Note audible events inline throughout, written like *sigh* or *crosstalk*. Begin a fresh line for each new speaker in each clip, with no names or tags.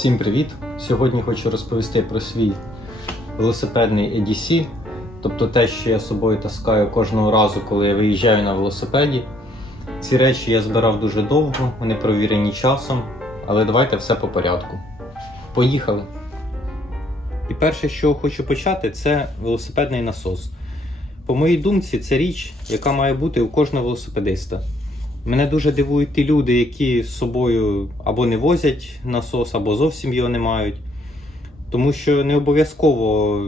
Всім привіт! Сьогодні хочу розповісти про свій велосипедний EDC, тобто те, що я з собою таскаю кожного разу, коли я виїжджаю на велосипеді. Ці речі я збирав дуже довго, вони провірені часом, але давайте все по порядку. Поїхали! І перше, що хочу почати, це велосипедний насос. По моїй думці, це річ, яка має бути у кожного велосипедиста. Мене дуже дивують ті люди, які з собою або не возять насос, або зовсім його не мають. Тому що не обов'язково,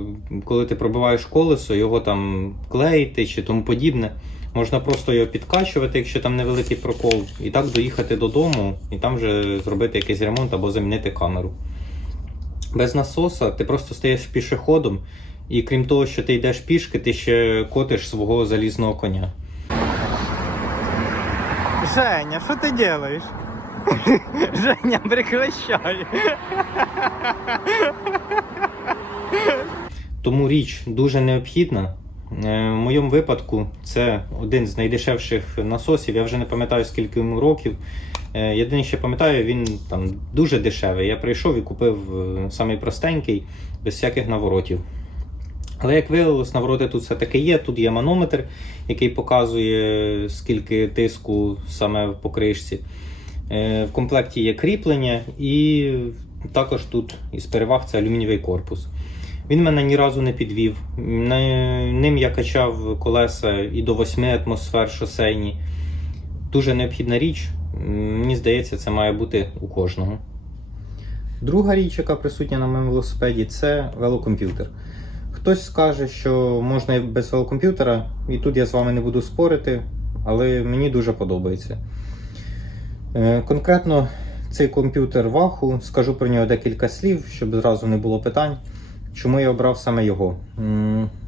коли ти пробиваєш колесо, його там клеїти чи тому подібне. Можна просто його підкачувати, якщо там невеликий прокол, і так доїхати додому, і там вже зробити якийсь ремонт або замінити камеру. Без насоса ти просто стаєш пішоходом, і крім того, що ти йдеш пішки, ти ще котиш свого залізного коня.
Женя, что ты делаешь? *laughs* Женя, прекращай.
Тому річ дуже необхідна. Е, В моєму випадку це один з найдешевших насосів. Я вже не пам'ятаю скільки йому років. Е, Єдине, що пам'ятаю, він там дуже дешевий. Я прийшов і купив е, самий простенький, без всяких наворотів. Але як виявилось, навороти тут все-таки є. Тут є манометр, який показує, скільки тиску саме в покришці. Е, В комплекті є кріплення, і також тут із переваг це алюмінієвий корпус. Він мене ні разу не підвів. Ним я качав колеса і до 8 атмосфер шосейні. Дуже необхідна річ. Мені здається, це має бути у кожного. Друга річ, яка присутня на моєму велосипеді, це велокомп'ютер. Хтось скаже, що можна і без велокомп'ютера, і тут я з вами не буду спорити, але мені дуже подобається. Е, Конкретно цей комп'ютер Wahoo, скажу про нього декілька слів, щоб зразу не було питань. Чому я обрав саме його?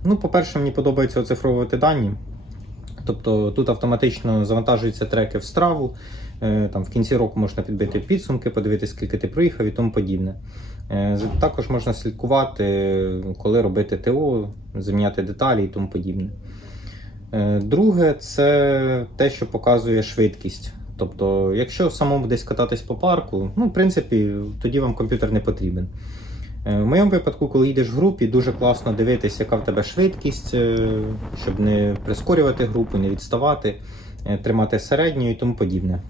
Ну, по-перше, мені подобається оцифровувати дані. Тобто тут автоматично завантажуються треки в страву. е, Там в кінці року можна підбити підсумки, подивитися, скільки ти проїхав і тому подібне. Е, Також можна слідкувати, коли робити ТО, заміняти деталі і тому подібне. Е, Друге, це те, що показує швидкість. Тобто, якщо самому десь кататись по парку, ну, в принципі, тоді вам комп'ютер не потрібен. Е, В моєму випадку, коли їдеш в групі, дуже класно дивитися, яка в тебе швидкість, щоб не прискорювати групу, не відставати, тримати середню і тому подібне.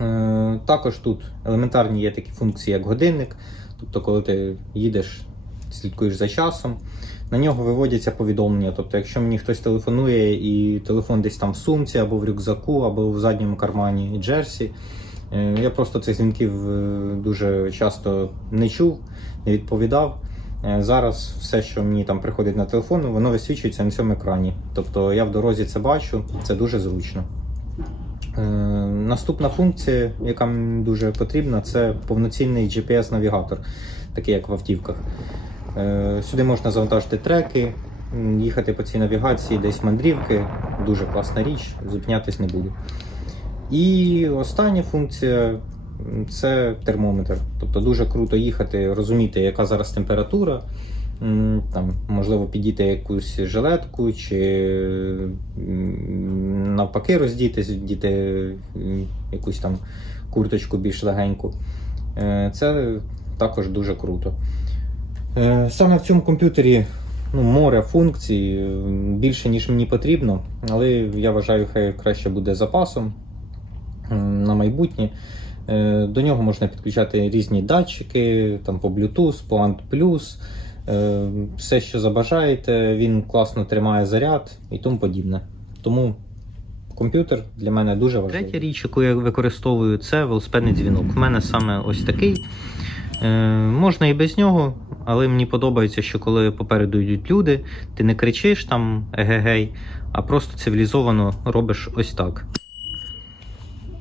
Е, Також тут елементарні є такі функції, як годинник. Тобто, коли ти їдеш, слідкуєш за часом, на нього виводяться повідомлення. Тобто, якщо мені хтось телефонує і телефон десь там в сумці, або в рюкзаку, або в задньому кармані джерсі, е, я просто цих дзвінків е, дуже часто не чув, не відповідав. Зараз все, що мені там приходить на телефон, воно висвічується на цьому екрані. Тобто я в дорозі це бачу, це дуже зручно. Е, Наступна функція, яка мені дуже потрібна, це повноцінний GPS-навігатор, такий як в автівках. Е, Сюди можна завантажити треки, їхати по цій навігації, десь мандрівки. Дуже класна річ, зупинятись не буду. І остання функція це термометр. Тобто дуже круто їхати, розуміти, яка зараз температура. Там, можливо, підійти якусь жилетку чи навпаки роздітись, вдіти м, якусь там курточку більш легеньку. Е, Це також дуже круто. Е, Саме в цьому комп'ютері ну, море функцій, е, більше, ніж мені потрібно, але я вважаю, хай краще буде запасом на майбутнє. До нього можна підключати різні датчики, там по Bluetooth, по ANT+, все, що забажаєте, він класно тримає заряд і тому подібне. Тому комп'ютер для мене дуже важливий. Третя річ, яку я використовую, це велосипедний дзвінок. У мене саме ось такий. Е, можна і без нього, але мені подобається, що коли попереду йдуть люди, ти не кричиш там егегей, а просто цивілізовано робиш ось так.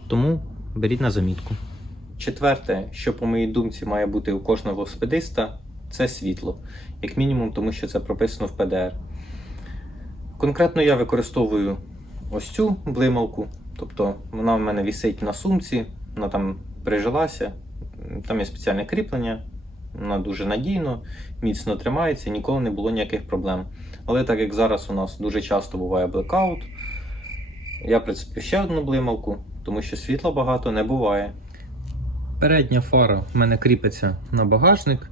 Тому беріть на замітку. Четверте, що по моїй думці має бути у кожного велосипедиста, це світло. Як мінімум, тому що це прописано в ПДР. Конкретно я використовую ось цю блималку, тобто вона в мене висить на сумці, вона там прижилася, там є спеціальне кріплення, вона дуже надійно, міцно тримається, ніколи не було ніяких проблем. Але так як зараз у нас дуже часто буває блекаут, я прицепив ще одну блималку, тому що світла багато не буває. Передня фара в мене кріпиться на багажник,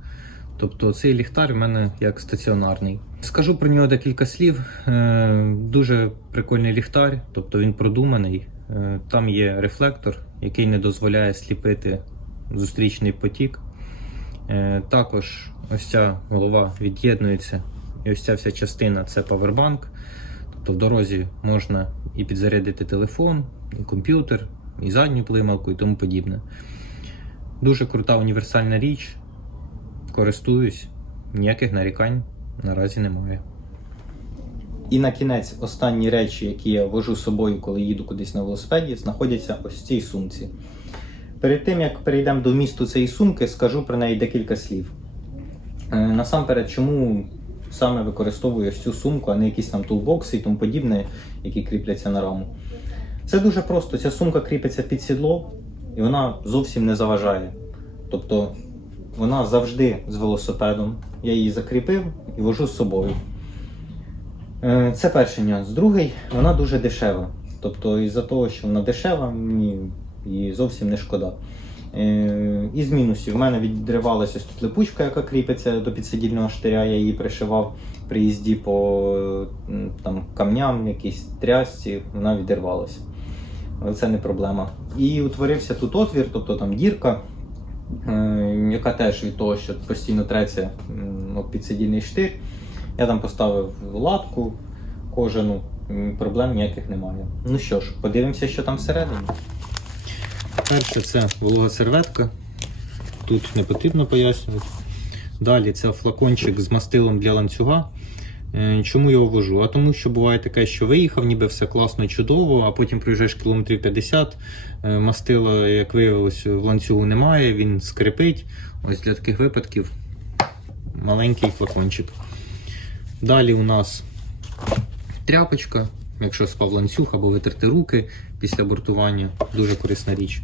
тобто цей ліхтар в мене як стаціонарний. Скажу про нього декілька слів. Е, Дуже прикольний ліхтар, тобто він продуманий. Е, Там є рефлектор, який не дозволяє сліпити зустрічний потік. Е, Також ось ця голова від'єднується, і ось ця вся частина це павербанк. Тобто в дорозі можна і підзарядити телефон, і комп'ютер, і задню плималку, і тому подібне. Дуже крута універсальна річ. Користуюсь, ніяких нарікань наразі немає. І на кінець останні речі, які я вожу з собою, коли їду кудись на велосипеді, знаходяться ось в цій сумці. Перед тим як перейдемо до вмісту цієї сумки, скажу про неї декілька слів. Е, Насамперед, чому саме використовую цю сумку, а не якісь там тулбокси і тому подібне, які кріпляться на раму. Це дуже просто. Ця сумка кріпиться під сідло, і вона зовсім не заважає. Тобто вона завжди з велосипедом. Я її закріпив і вожу з собою. Е, Це перший нюанс. Другий, вона дуже дешева. Тобто, із-за того, що вона дешева, мені її зовсім не шкода. Е, Із мінусів, в мене відривалася тут липучка, яка кріпиться до підсидільного штиря, я її пришивав при їзді по там, камням, якійсь трясці, вона відірвалася. Але це не проблема. І утворився тут отвір, тобто там дірка, яка теж від того, що постійно треться підсидільний штир. Я там поставив латку кожану, проблем ніяких немає. Ну що ж, подивимося, що там всередині. Перше це волога серветка. Тут не потрібно пояснювати. Далі це флакончик з мастилом для ланцюга. Е, Чому я його вожу? А тому, що буває таке, що виїхав, ніби все класно чудово, а потім приїжджаєш кілометрів 50, е, мастила, як виявилось, в ланцюгу немає, він скрипить. Ось для таких випадків маленький флакончик. Далі у нас тряпочка, якщо спав ланцюг або витерти руки після бортування, дуже корисна річ.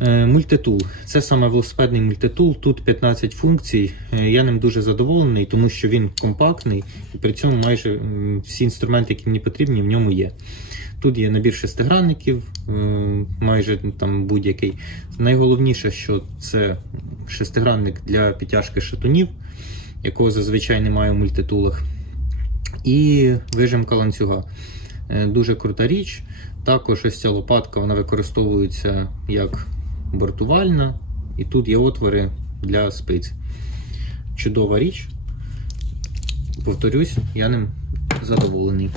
Е, Мультитул. Це саме велосипедний мультитул. Тут 15 функцій. Е, Я ним дуже задоволений, тому що він компактний і при цьому майже всі інструменти, які мені потрібні, в ньому є. Тут є набір шестигранників, е, майже там будь-який. Найголовніше, що це шестигранник для підтяжки шатунів, якого зазвичай немає в мультитулах. І вижимка ланцюга. Дуже крута річ. Також ось ця лопатка вона використовується як бортувальна, і тут є отвори для спиць. Чудова річ. Повторюсь, я ним задоволений.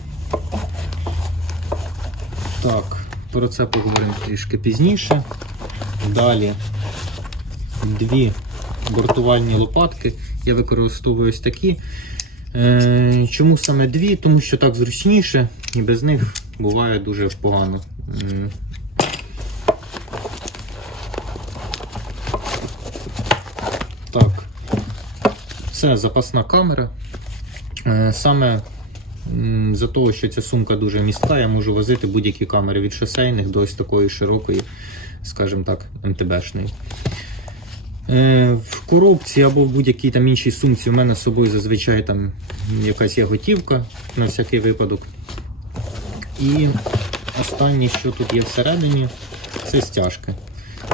Так, про це поговоримо трішки пізніше. Далі дві бортувальні лопатки. Я використовую ось такі. Е, Чому саме дві? Тому що так зручніше і без них буває дуже погано. М. Так, це запасна камера. Е, Саме за того, що ця сумка дуже містка, я можу возити будь-які камери від шосейних до ось такої широкої, скажімо так, МТБшної. Е, В коробці або в будь-якій там іншій сумці у мене з собою зазвичай там якась є готівка на всякий випадок. І останнє, що тут є всередині, це стяжки.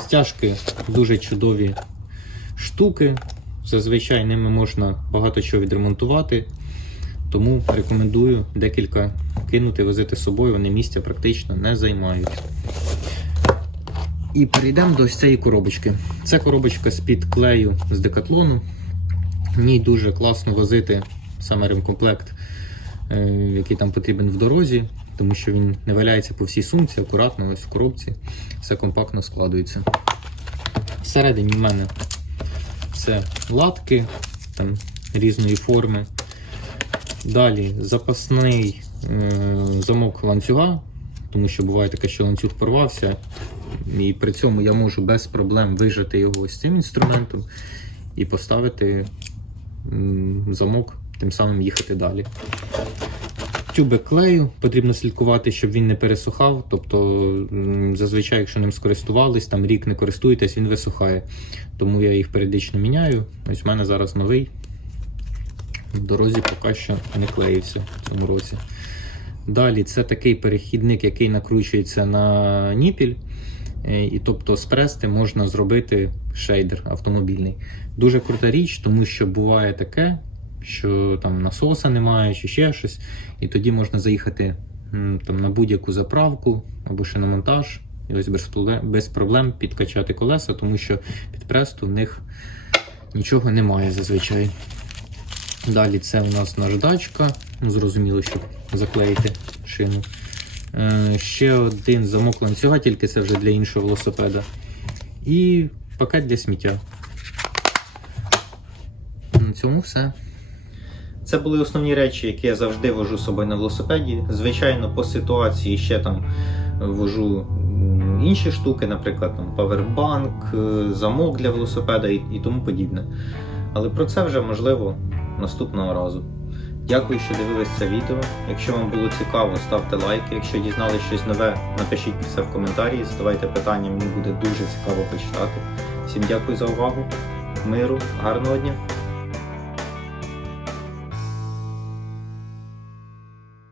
Стяжки дуже чудові штуки. Зазвичай ними можна багато чого відремонтувати. Тому рекомендую декілька кинути, возити з собою, вони місця практично не займають. І перейдемо до ось цієї коробочки. Це коробочка з-під клею з декатлону. В ній дуже класно возити саме ремкомплект, е, який там потрібен в дорозі, тому що він не валяється по всій сумці, акуратно ось в коробці. Все компактно складується. Всередині в мене це латки там, різної форми. Далі запасний е, замок ланцюга, тому що буває таке, що ланцюг порвався, і при цьому я можу без проблем вижати його ось цим інструментом і поставити замок, тим самим їхати далі. Тюбик клею потрібно слідкувати, щоб він не пересухав. Тобто, зазвичай, якщо ним скористувались, там рік не користуєтесь, він висухає. Тому я їх періодично міняю. Ось в мене зараз новий. В дорозі поки що не клеївся в цьому році. Далі це такий перехідник, який накручується на ніпіль. Е, І тобто з можна зробити шейдер автомобільний. Дуже крута річ, тому що буває таке, що там насоса немає чи ще щось, і тоді можна заїхати там, на будь-яку заправку або шиномонтаж, і ось без проблем, без проблем підкачати колеса, тому що під престу в них нічого немає зазвичай. Далі це у нас наждачка. Ну, зрозуміло, щоб заклеїти шину. Е, ще один замок ланцюга, тільки це вже для іншого велосипеда. І пакет для сміття. На цьому все. Це були основні речі, які я завжди вожу з собою на велосипеді. Звичайно, по ситуації ще там вожу інші штуки, наприклад, там павербанк, е, замок для велосипеда і, і тому подібне. Але про це вже можливо наступного разу. Дякую, що дивились це відео. Якщо вам було цікаво, ставте лайки. Якщо дізналися щось нове, напишіть про це в коментарі, задавайте питання, мені буде дуже цікаво почитати. Всім дякую за увагу, миру, гарного дня!